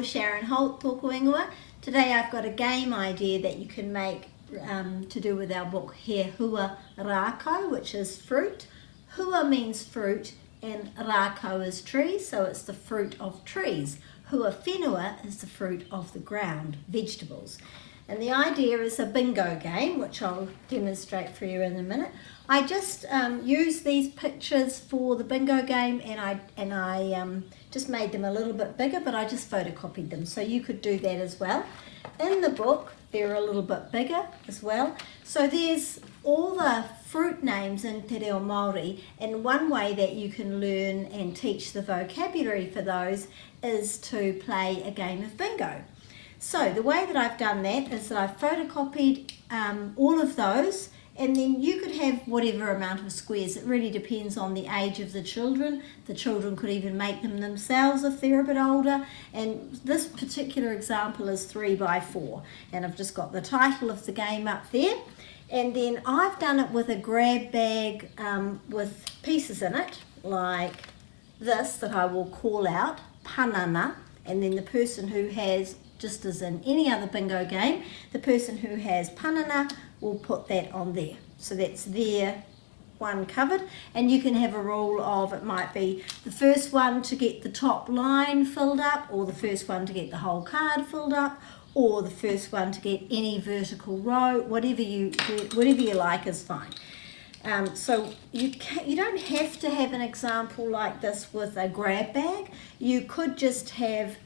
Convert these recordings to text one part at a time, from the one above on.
reo, Sharon, Holt, tōku ingoa. Today I've got a game idea that you can make to do with our book He Hua Rākau, which is fruit. Hua means fruit and rākau is tree, so it's the fruit of trees. Hua whenua is the fruit of the ground, vegetables. And the idea is a bingo game, which I'll demonstrate for you in a minute. I just used these pictures for the bingo game, and I just made them a little bit bigger, but I just photocopied them, so you could do that as well. In the book, they're a little bit bigger as well. So there's all the fruit names in Te Reo Māori, and one way that you can learn and teach the vocabulary for those is to play a game of bingo. So the way that I've done that is that I've photocopied all of those, and then you could have whatever amount of squares. It really depends on the age of the children. The children could even make them themselves if they're a bit older. And this particular example is 3 by 4. And I've just got the title of the game up there. And then I've done it with a grab bag with pieces in it, like this, that I will call out, panana. And then the person who has, just as in any other bingo game, the person who has panana will put that on there. So that's their one covered. And you can have a rule of, it might be the first one to get the top line filled up, or the first one to get the whole card filled up, or the first one to get any vertical row. Whatever you like is fine. So you don't have to have an example like this with a grab bag. You could just have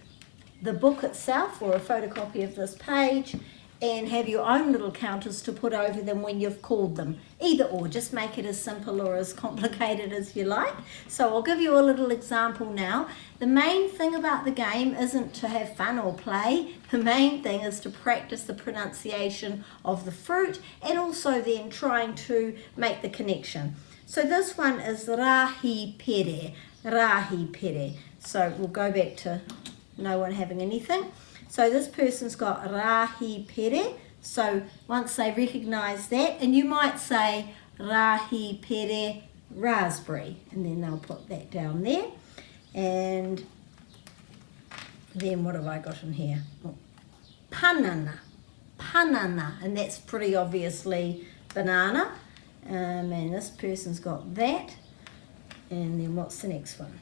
the book itself or a photocopy of this page and have your own little counters to put over them when you've called them. Either or, just make it as simple or as complicated as you like. So I'll give you a little example now. The main thing about the game isn't to have fun or play. The main thing is to practice the pronunciation of the fruit and also then trying to make the connection. So this one is rahi pere, rahi pere. So we'll go back to no one having anything. So this person's got rahi pere. So once they recognise that, and you might say rahi pere raspberry, and then they'll put that down there. And then what have I got in here? Oh, panana, panana, and that's pretty obviously banana. And this person's got that. And then what's the next one?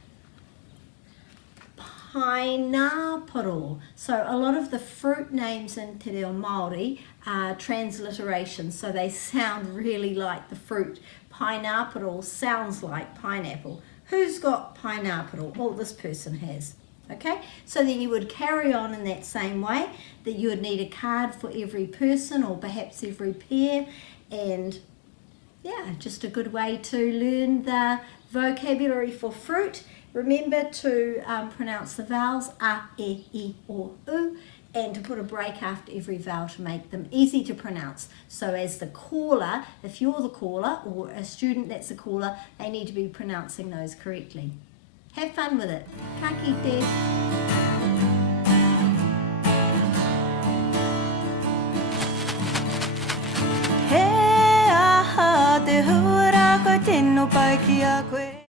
Pineapple. So a lot of the fruit names in Te Reo Māori are transliterations, so they sound really like the fruit. Pineapple sounds like pineapple. Who's got pineapple? Well, this person has. Okay, so then you would carry on in that same way, that you would need a card for every person or perhaps every pair, and yeah, just a good way to learn the vocabulary for fruit. Remember to pronounce the vowels a, e, I, o, u, and to put a break after every vowel to make them easy to pronounce. So as the caller, if you're the caller or a student that's a caller, they need to be pronouncing those correctly. Have fun with it. Ka kite. He aha te hua rākau tēnō pai ki a koe.